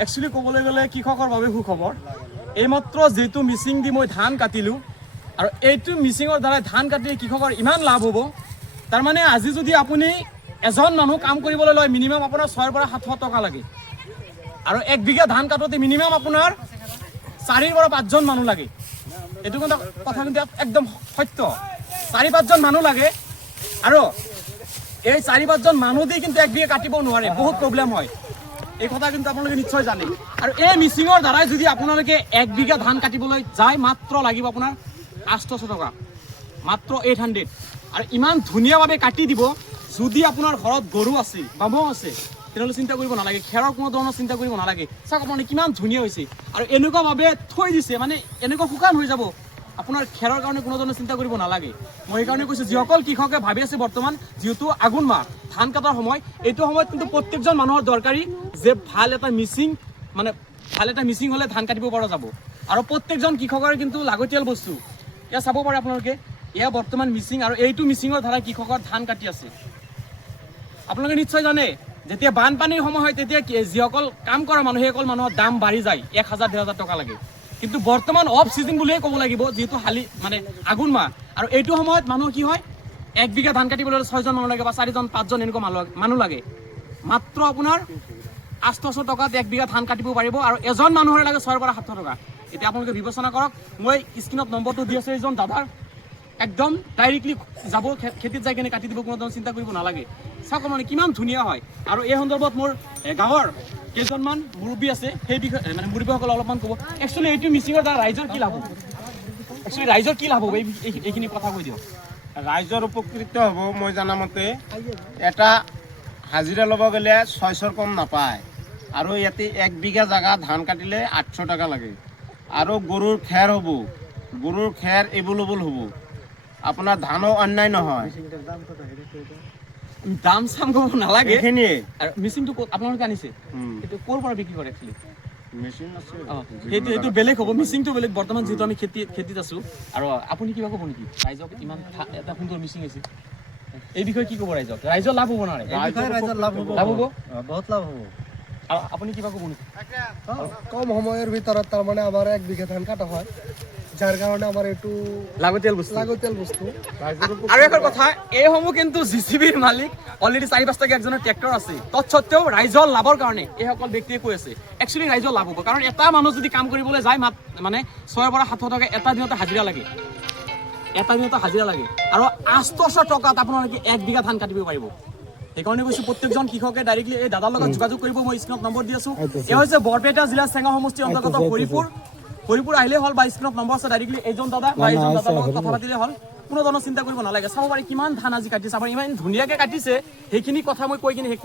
Actually ক'বলৈ গ'লে কৃষকৰ বাবে সুখবৰ। এইমাত্ৰ যিটো মিচিং দি মই ধান কাটিলোঁ আৰু এইটো মিচিঙৰ দ্বাৰা ধান কাটি কৃষকৰ ইমান লাভ হ'ব। তাৰমানে আজি যদি আপুনি এজন মানুহ কাম কৰিবলৈ লয় মিনিমাম আপোনাৰ 6ৰ পৰা 700 টকা লাগে আৰু 1 বিঘা ধান কাটোতে মিনিমাম আপোনাৰ 4ৰ পৰা 5জন মানুহ লাগে। এইটো কিন্তু কথা কিন্তু একদম সত্য, 4-5জন মানুহ লাগে আৰু এই 4-5জন মানুহ দি কিন্তু 1 বিঘা কাটিব নোৱাৰে, বহুত প্ৰব্লেম হয়। এই কথা কিন্তু আপোনালোকে নিশ্চয় জানে। আৰু এই মিচিঙৰ দ্বাৰাই যদি আপোনালোকে 1 বিঘা ধান কাটিবলৈ যায় মাত্ৰ লাগিব আপোনাৰ 800 টকা, মাত্ৰ 800। আৰু ইমান ধুনীয়াভাৱে কাটি দিব। যদি আপোনাৰ ঘৰত গৰু আছে বা ম'হ আছে তেনেহ'লে চিন্তা কৰিব নালাগে, খেৰৰ কোনো ধৰণৰ চিন্তা কৰিব নালাগে। চাওক আপোনালোকে কিমান ধুনীয়া হৈছে আৰু এনেকুৱাভাৱে থৈ দিছে, মানে এনেকুৱা শুকান হৈ যাব, আপোনাৰ খেৰৰ কাৰণে কোনো ধৰণৰ চিন্তা কৰিব নালাগে। মই সেইকাৰণে কৈছোঁ যিসকল কৃষকে ভাবি আছে বৰ্তমান যিহেতু আঘোণ মাহ ধান কাটাৰ সময়, এইটো সময়ত কিন্তু প্ৰত্যেকজন মানুহৰ দৰকাৰী যে ভাল এটা মিচিং হ'লে ধান কাটিব পৰা যাব। আৰু প্ৰত্যেকজন কৃষকৰ কিন্তু লাগতিয়াল বস্তু এয়া চাব পাৰে আপোনালোকে, এয়া বৰ্তমান মিচিং আৰু এইটো মিচিঙৰ দ্বাৰা কৃষকৰ ধান কাটি আছে। আপোনালোকে নিশ্চয় জানে যেতিয়া বানপানীৰ সময় হয় তেতিয়া যিসকল কাম কৰা মানুহ সেইসকল মানুহৰ দাম বাঢ়ি যায়, 1000-1500 টকা লাগে। কিন্তু বৰ্তমান অফ চিজন বুলিয়ে ক'ব লাগিব, যিহেতু আঘোণ মাহ আৰু এইটো সময়ত মানুহ কি হয় 1 বিঘা ধান কাটিবলৈ 6জন মানুহ লাগে বা 4-5জন এনেকুৱা মানুহ লাগে। মাত্ৰ আপোনাৰ 800 টকাত 1 বিঘা ধান কাটিব পাৰিব আৰু এজন মানুহৰ লাগে 6ৰ পৰা 700 টকা। এতিয়া আপোনালোকে বিবেচনা কৰক, মই স্ক্ৰীণত নম্বৰটো দি আছোঁ এইজন দাদাৰ, একদম ডাইৰেক্টলি যাব খেতিত যাই কিনে কাটি দিব, কোনো ধৰণৰ চিন্তা কৰিব নালাগে। চাওক মানে কিমান ধুনীয়া হয়। আৰু এই সন্দৰ্ভত মোৰ গাঁৱৰ কেইজনমান মুৰব্বী আছে, সেই বিষয়ে মানে মুৰব্বীসকলে অলপমান ক'ব। একচুৱেলি এইটো মিচিঙৰ দ্বাৰা ৰাইজৰ কি লাভ হ'ব, এইখিনি কথা কৈ দিয়ক। ৰাইজৰ উপকৃত হ'ব। মই জনামতে এটা হাজিৰা ল'ব গ'লে 600ৰ কম নাপায় আৰু ইয়াতে 1 বিঘা জেগা ধান কাটিলে 800 টকা লাগে। আৰু গৰুৰ খেৰ হ'ব, গৰুৰ খেৰ এভেইলেবল হ'ব, আপোনাৰ ধানো অন্যায় নহয়। দাম চাম ক'ব নালাগে, এইখিনিয়ে। আৰু মিচিংটো ক'ত আপোনালোকে আনিছে, সেইটো ক'ৰ পৰা বিক্ৰী কৰে একচুৱেলি? মেচিন আছে, সেইটো বেলেগ হ'ব, মিচিংটো বেলেগ। বৰ্তমান যিহেতু আমি খেতিত আছোঁ। আৰু আপুনি কিবা ক'ব নেকি ৰাইজক? ইমান এটা সুন্দৰ মিচিং আছে, এই বিষয়ে কি ক'ব ৰাইজক? ৰাইজৰ লাভ হ'ব নোৱাৰে? ৰাইজৰ লাভ হ'ব, বহুত লাভ হ'ব। আৰু আপুনি কিবা ক'ব নেকি? কম সময়ৰ ভিতৰত তাৰমানে আমাৰ 1 বিঘা ধান কাটা হয়, যাৰ কাৰণে আমাৰ এইটো লাগতিয়াল বস্তু। আৰু এখন কথা, এইসমূহ কিন্তু জিচিবিৰ মালিক অলৰেডি 4-5 টকা একজনৰ ট্ৰেক্টৰ আছে, তৎসত্বেও ৰাইজৰ লাভৰ কাৰণে এইসকল ব্যক্তিয়ে কৈ আছে। একচুৱেলি ৰাইজৰ লাভ হ'ব, কাৰণ এটা মানুহ যদি কাম কৰিবলৈ যায় মানে 6ৰ পৰা 700 টকা এটা দিনতে হাজিৰা লাগে, আৰু 800 টকাত আপোনালোকে 1 বিঘা ধান কাটিব পাৰিব। সেইকাৰণে কৈছোঁ প্ৰত্যেকজন কৃষকে ডাইৰেক্টলি এই দাদাৰ লগত যোগাযোগ কৰিব। মই স্ক্ৰীণত নম্বৰ দি আছোঁ। এই হৈছে বৰপেটা জিলাৰ চেঙা সমষ্টিৰ অন্তৰ্গত হৰিপুৰ আহিলে হ'ল, বা স্ক্ৰীণত নম্বৰ আছে, ডাইৰেক্টলি এইজন দাদা বা এইজন দাদাৰ লগত কথা পাতিলে হ'ল, কোনো ধৰণৰ চিন্তা কৰিব নালাগে। চাব পাৰি কিমান ধান আজি কাটিছে, আপুনি ইমান ধুনীয়াকৈ কাটিছে, সেইখিনি কথা মই কৈ কিনে